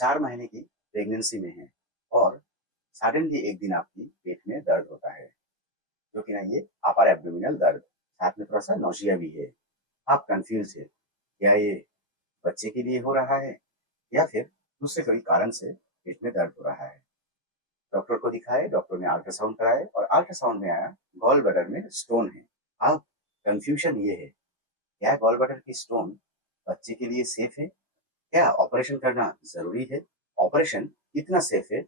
4 महीने की प्रेगनेंसी में हैं और सडनली एक दिन आपकी पेट में दर्द होता है, जो कि ना ये अपर एब्डोमिनल दर्द, साथ में थोड़ा-सा नौसिया भी है। आप कन्फ्यूज़ हैं, क्या ये बच्चे के लिए हो रहा है या फिर दूसरे कोई कारण से पेट में दर्द हो रहा है? डॉक्टर को दिखाए, डॉक्टर ने अल्ट्रासाउंड कराए और अल्ट्रासाउंड में आया गॉल ब्लैडर में स्टोन है। अब कन्फ्यूज़न ये है, क्या गॉल ब्लैडर की स्टोन बच्चे के लिए सेफ है? क्या ऑपरेशन करना ज़रूरी है? ऑपरेशन कितना सेफ है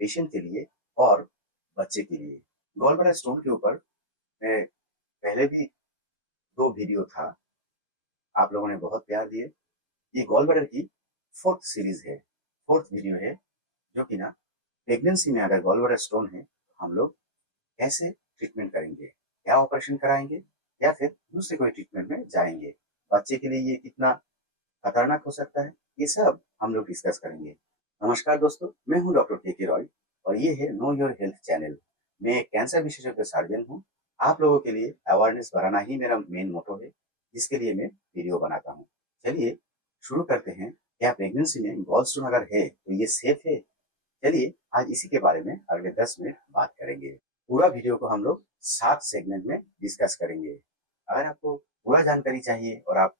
पेशेंट के लिए और बच्चे के लिए? गॉल ब्लैडर स्टोन के ऊपर मैं पहले भी 2 वीडियो था, आप लोगों ने बहुत प्यार दिए। ये गॉल ब्लैडर की 4th सीरीज़ है, 4th वीडियो है, जो कि ना प्रेगनेंसी में अगर गॉल ब्लैडर स्टोन है, तो हम लोग कैसे ट्रीटमेंट करेंगे? क्या ऑपरेशन कराएँगे या फिर दूसरे कोई ट्रीटमेंट में जाएँगे? बच्चे के लिए ये कितना खतरनाक हो सकता है? ये सब हम लोग डिस्कस करेंगे। नमस्कार दोस्तों, मैं हूँ डॉक्टर के के रॉय और ये है नो योर हेल्थ चैनल। मैं एक कैंसर विशेषज्ञ सर्जन हूँ। आप लोगों के लिए अवेयरनेस बढ़ाना ही मेरा मेन मोटो है, जिसके लिए मैं वीडियो बनाता हूँ। चलिए शुरू करते हैं। क्या प्रेगनेंसी में गॉल स्टोन अगर है, तो ये सेफ है? चलिए आज इसी के बारे में अगले 10 मिनट बात करेंगे। पूरा वीडियो को हम लोग 7 सेगमेंट में डिस्कस करेंगे। अगर आपको पूरा जानकारी चाहिए और आप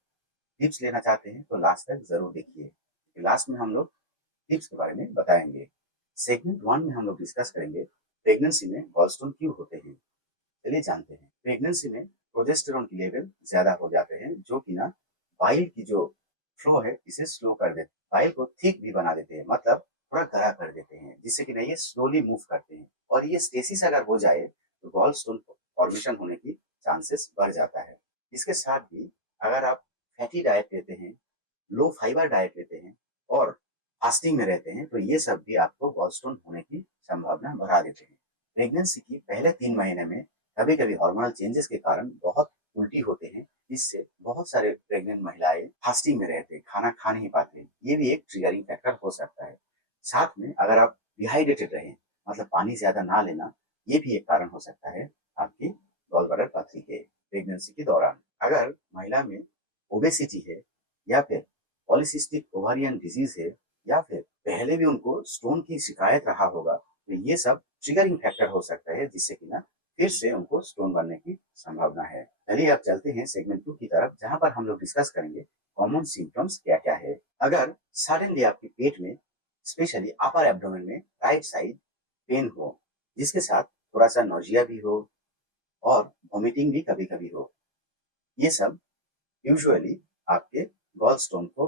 टिप्स लेना चाहते हैं तो लास्ट तक जरूर देखिए। लास्ट में हम लोग टिप्स के बारे में बताएंगे। सेगमेंट 1 में हम लोग डिस्कस करेंगे प्रेगनेंसी में गॉलस्टोन क्यों होते हैं। चलिए जानते हैं। प्रेगनेंसी में प्रोजेस्टेरोन की लेवल ज्यादा हो जाते हैं, जो कि ना बाइल की जो फ्लो है इसे स्लो कर देते हैं, बाइल को थिक भी बना देते हैं, मतलब थोड़ा गहरा कर देते हैं, जिससे कि ना ये स्लोली मूव करते हैं और ये स्टेसिस अगर हो जाए तो गॉल स्टोन फॉर्मेशन होने की चांसेस बढ़ जाता है। इसके साथ भी अगर आप फैटी डाइट लेते हैं, लो फाइबर डाइट लेते हैं और फास्टिंग में रहते हैं, तो ये सब भी आपको गॉलस्टोन होने की संभावना बढ़ा देते हैं। प्रेगनेंसी की पहले 3 महीने में कभी कभी हार्मोनल चेंजेस के कारण बहुत उल्टी होते हैं, जिससे बहुत सारे प्रेग्नेंट महिलाएं फास्टिंग में रहते हैं, खाना खा नहीं पाते। ये भी एक ट्रिगरिंग फैक्टर हो सकता है। साथ में अगर आप डिहाइड्रेटेड रहें, मतलब पानी ज्यादा ना लेना, ये भी एक कारण हो सकता है आपकी गॉल ब्लैडर पथरी के प्रेगनेंसी के दौरान। अगर महिला में ओबेसिटी है या फिर पॉलीसिस्टिक ओवारियन डिजीज है या फिर पहले भी उनको स्टोन की शिकायत रहा होगा, तो ये सब ट्रिगरिंग फैक्टर हो सकता है, जिससे कि ना फिर से उनको स्टोन बनने की संभावना है। चलिए अब चलते हैं सेगमेंट 2 की तरफ, जहां पर हम लोग डिस्कस करेंगे कॉमन सिम्टम्स क्या क्या है। अगर सडनली आपके पेट में, स्पेशली अपर एब्डोमेन में राइट साइड पेन हो, जिसके साथ थोड़ा सा नोजिया भी हो और वॉमिटिंग भी कभी कभी हो, ये सब यूजुअली आपके गॉल स्टोन को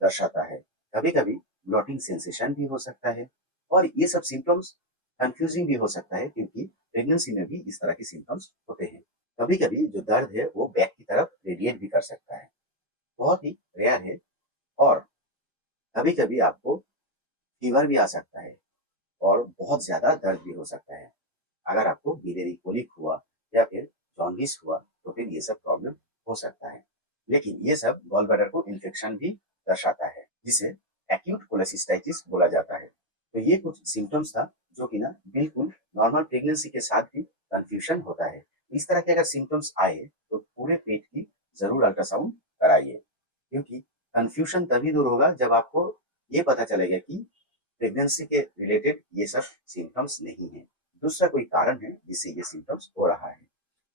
दर्शाता है। कभी कभी ब्लोटिंग सेंसेशन भी हो सकता है और ये सब सिम्टम्स कंफ्यूजिंग भी हो सकता है, क्योंकि प्रेगनेंसी में भी इस तरह के सिम्टम्स होते हैं। कभी कभी जो दर्द है वो बैक की तरफ रेडिएट भी कर सकता है, बहुत ही रेयर है। और कभी कभी आपको फीवर भी आ सकता है और बहुत ज्यादा दर्द भी हो सकता है। अगर आपको बिलियरी कोलिक हुआ या फिर जॉन्डिस हुआ, तो फिर ये सब प्रॉब्लम हो सकता है। लेकिन ये सब गॉल ब्लैडर को इन्फेक्शन भी दर्शाता है, जिसे एक्यूट कोलेसिस्टाइटिस बोला जाता है। तो ये कुछ सिम्टम्स था, जो कि ना बिल्कुल नॉर्मल प्रेगनेंसी के साथ भी कंफ्यूजन होता है। इस तरह के अगर सिम्टम्स आए तो पूरे पेट की जरूर अल्ट्रासाउंड कराइए, क्योंकि कंफ्यूजन तभी दूर होगा जब आपको ये पता चलेगा कि प्रेगनेंसी के रिलेटेड ये सब सिम्टम्स नहीं है, दूसरा कोई कारण है जिससे ये सिम्टम्स हो रहा है।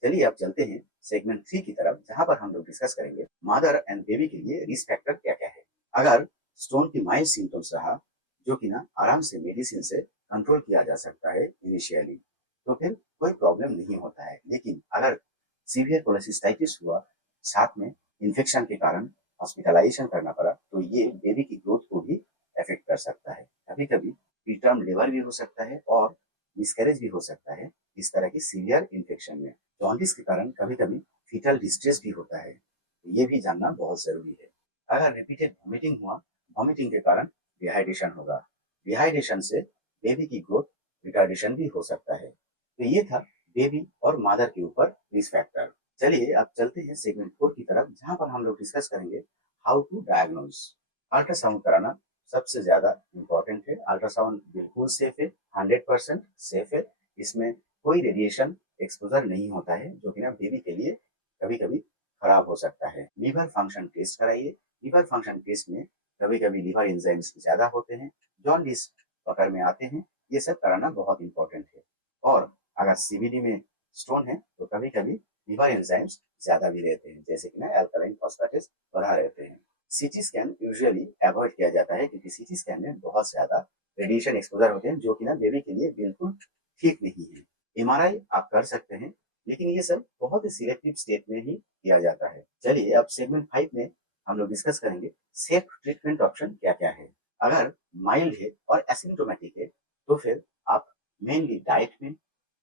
चलिए अब चलते हैं सेगमेंट 3 की तरफ, जहां पर हम लोग डिस्कस करेंगे मदर एंड बेबी के लिए रिस्क फैक्टर क्या क्या है। अगर स्टोन की माइल्ड सिम्टम्स रहा, जो कि ना आराम से मेडिसिन से कंट्रोल किया जा सकता है इनिशियली, तो फिर कोई प्रॉब्लम नहीं होता है। लेकिन अगर सीवियर कोलेसिस्टाइटिस हुआ, साथ में इन्फेक्शन के कारण हॉस्पिटलाइजेशन करना पड़ा, तो ये बेबी की ग्रोथ को भी अफेक्ट कर सकता है। कभी कभी प्रीटर्म लेबर भी हो सकता है और मिसकैरेज भी हो सकता है इस तरह की सीवियर इन्फेक्शन में। जॉन्डिस के कारण कभी कभी फीटल डिस्ट्रेस भी होता है, तो ये भी जानना बहुत जरूरी है। अगर रिपीटेड वॉमिटिंग हुआ, वॉमिटिंग के कारण डिहाइड्रेशन होगा, डिहाइड्रेशन से बेबी की ग्रोथ रिटार्डेशन भी हो सकता है। तो ये था बेबी और मदर के ऊपर रिस्क फैक्टर। चलिए अब चलते हैं सेगमेंट 4 की तरफ, जहां पर हम लोग डिस्कस करेंगे हाउ टू डायग्नोज। अल्ट्रासाउंड कराना सबसे ज्यादा इम्पोर्टेंट है। अल्ट्रासाउंड बिल्कुल सेफ है, 100% सेफ है। इसमें कोई रेडिएशन एक्सपोजर नहीं होता है, जो कि ना बेबी के लिए कभी कभी खराब हो सकता है। लीवर फंक्शन टेस्ट कराइए। लीवर फंक्शन टेस्ट में कभी कभी लिवर एंजाइम्स ज्यादा होते हैं, जॉन्डिस पकड़ में आते हैं, ये सब कराना बहुत इंपॉर्टेंट है। और अगर सीबीडी में स्टोन है तो कभी कभी लिवर एंजाइम्स ज्यादा भी रहते हैं, जैसे कि ना अल्कलाइन फॉस्फेटेस बढ़ा रहते हैं। सीटी स्कैन यूजुअली अवॉइड किया जाता है क्योंकि सीटी स्कैन में बहुत ज्यादा रेडिएशन एक्सपोजर होते हैं, जो कि ना बेबी के लिए बिल्कुल ठीक नहीं है। एमआरआई आप कर सकते हैं, लेकिन ये सब बहुत ही सिलेक्टिव स्टेट में ही किया जाता है। चलिए अब सेगमेंट 5 में हम लोग डिस्कस करेंगे सेफ ट्रीटमेंट ऑप्शन क्या क्या है। अगर माइल्ड है और एसिम्प्टोमेटिक है तो फिर आप मेनली डाइट में,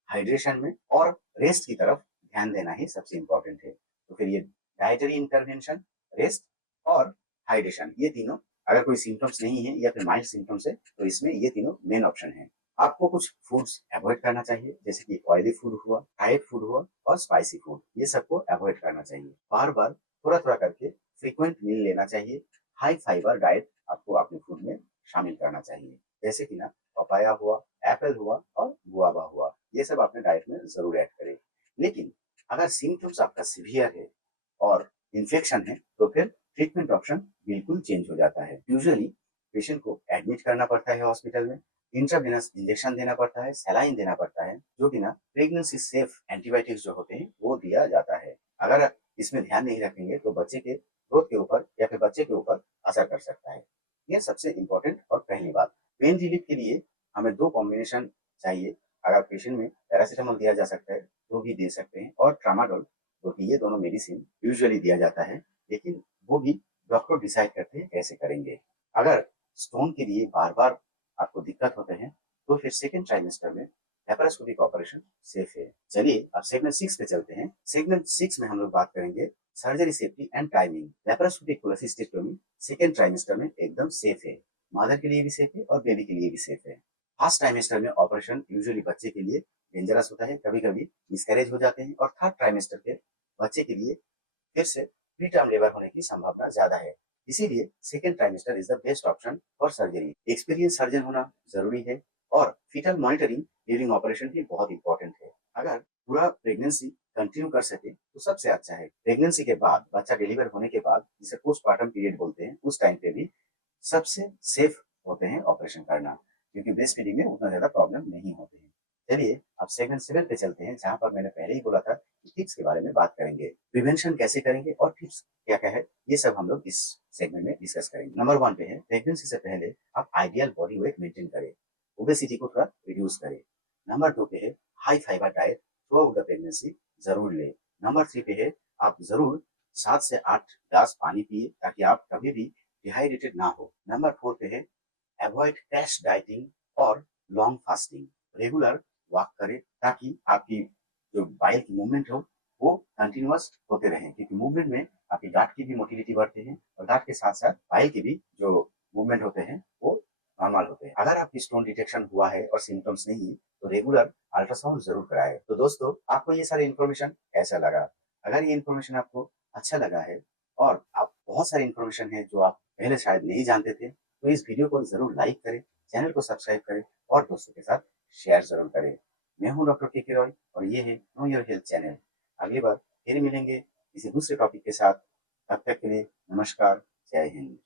हाइड्रेशन में और रेस्ट की तरफ ध्यान देना ही सबसे इंपॉर्टेंट है। तो फिर ये डाइटरी इंटरवेंशन, रेस्ट और हाइड्रेशन, ये तीनों, अगर कोई सिम्टम्स नहीं है या फिर माइल्ड सिम्टम्स है तो इसमें ये तीनों मेन ऑप्शन है। आपको कुछ फूड्स अवॉइड करना चाहिए, जैसे कि ऑयली फूड हुआ, फ्राइड फूड हुआ और स्पाइसी फूड, ये सबको अवॉइड करना चाहिए। बार बार थोड़ा थोड़ा करके फ्रीक्वेंट मील लेना चाहिए। हाई फाइबर डाइट आपको अपने फूड में शामिल करना चाहिए, जैसे कि ना पपाया हुआ, एप्पल हुआ और गुआवा हुआ, ये सब अपने डाइट में जरूर ऐड करें। लेकिन अगर सिम्टम्स आपका सीवियर है और इन्फेक्शन है तो फिर ट्रीटमेंट ऑप्शन बिल्कुल चेंज हो जाता है। यूजुअली पेशेंट को एडमिट करना पड़ता है हॉस्पिटल में, इंट्रावेनस इंजेक्शन देना पड़ता है, सलाइन देना पड़ता है, जो कि ना प्रेगनेंसी सेफ एंटीबायोटिक्स जो होते हैं वो दिया जाता है। अगर इसमें ध्यान नहीं रखेंगे तो बच्चे के ग्रोथ के ऊपर या फिर बच्चे के ऊपर असर कर सकता है। ये सबसे इम्पोर्टेंट और पहली बात। पेन रिलीफ के लिए हमें दो कॉम्बिनेशन चाहिए। अगर पेशेंट में पैरासीटामोल दिया जा सकता है तो भी दे सकते हैं, और ट्रामाडोल, क्योंकि ये दोनों मेडिसिन यूजुअली दिया जाता है, लेकिन वो भी डॉक्टर डिसाइड करते हैं कैसे करेंगे। अगर स्टोन के लिए बार बार आपको दिक्कत होते हैं तो फिर सेकेंड ट्राइमेस्टर में लेप्रोस्कोपिक ऑपरेशन सेफ है। चलिए अब सेगमेंट 6 पे चलते हैं। सेगमेंट 6 में हम लोग बात करेंगे surgery safety and timing. Laparoscopic cholecystectomy second trimester में एकदम सेफ है, मदर के लिए भी सेफ है और बेबी के लिए भी सेफ है। फर्स्ट ट्राइमेस्टर में ऑपरेशन यूजुअली बच्चे के लिए डेंजरस होता है, कभी कभी मिसकैरेज हो जाते हैं, और थर्ड ट्राइमेस्टर के बच्चे के लिए फिर से प्री टर्म लेबर होने की संभावना ज्यादा है। इसीलिए second trimester is the best option for surgery. Experience surgeon होना जरूरी है और फीटल मॉनिटरिंग ड्यूरिंग ऑपरेशन भी बहुत इंपॉर्टेंट है। अगर पूरा प्रेगनेंसी कंटिन्यू कर सके तो सबसे अच्छा है। प्रेगनेंसी के बाद, बच्चा डिलीवर होने के बाद, जिसे पोस्टमार्टम पीरियड बोलते हैं, उस टाइम पे भी सबसे सेफ होते हैं ऑपरेशन करना, क्योंकि ब्रेस्ट फीडिंग में उतना ज्यादा प्रॉब्लम नहीं होते हैं। चलिए अब सेगमेंट 7 पे चलते हैं, जहां पर मैंने पहले ही बोला था कि टिप्स के बारे में बात करेंगे। प्रिवेंशन कैसे करेंगे और टिप्स क्या क्या है, ये सब हम लोग इस सेगमेंट में डिस्कस करेंगे। नंबर 1 पे है, प्रेगनेंसी से पहले आप आइडियल बॉडी वेट मेंटेन करें, ओबेसिटी को थोड़ा रिड्यूस करें। नंबर 2 पे है, high fibre diet through out the pregnancy जरूर ले। नंबर 3 पे है, आप जरूर 7 से 8 ग्लास पानी पिए ताकि आप कभी भी डिहाइड्रेटेड ना हो। नंबर 4 पे है, अवॉइड क्रैश डाइटिंग और लॉन्ग फास्टिंग। रेगुलर वॉक करें ताकि आपकी जो बाइल की मूवमेंट हो वो कंटिन्यूअस होते रहे, क्योंकि मूवमेंट में आपकी गांठ की भी मोटिलिटी बढ़ती है और गांठ के साथ साथ बाइल के भी जो मूवमेंट होते हैं वो नॉर्मल होते हैं। अगर आपकी स्टोन डिटेक्शन हुआ है और सिम्टम्स नहीं है तो रेगुलर अल्ट्रासाउंड जरूर कराएं। तो दोस्तों, आपको ये सारी इन्फॉर्मेशन कैसा लगा? अगर ये इन्फॉर्मेशन आपको अच्छा लगा है और आप बहुत सारी इन्फॉर्मेशन है जो आप पहले शायद नहीं जानते थे, तो इस वीडियो को जरूर लाइक करें, चैनल को सब्सक्राइब करें और दोस्तों के साथ शेयर जरूर करें। मैं हूं डॉक्टर के रॉय और ये है नो योर हेल्थ चैनल। अगली बार फिर मिलेंगे किसी दूसरे टॉपिक के साथ। तब तक के लिए नमस्कार, जय हिंद।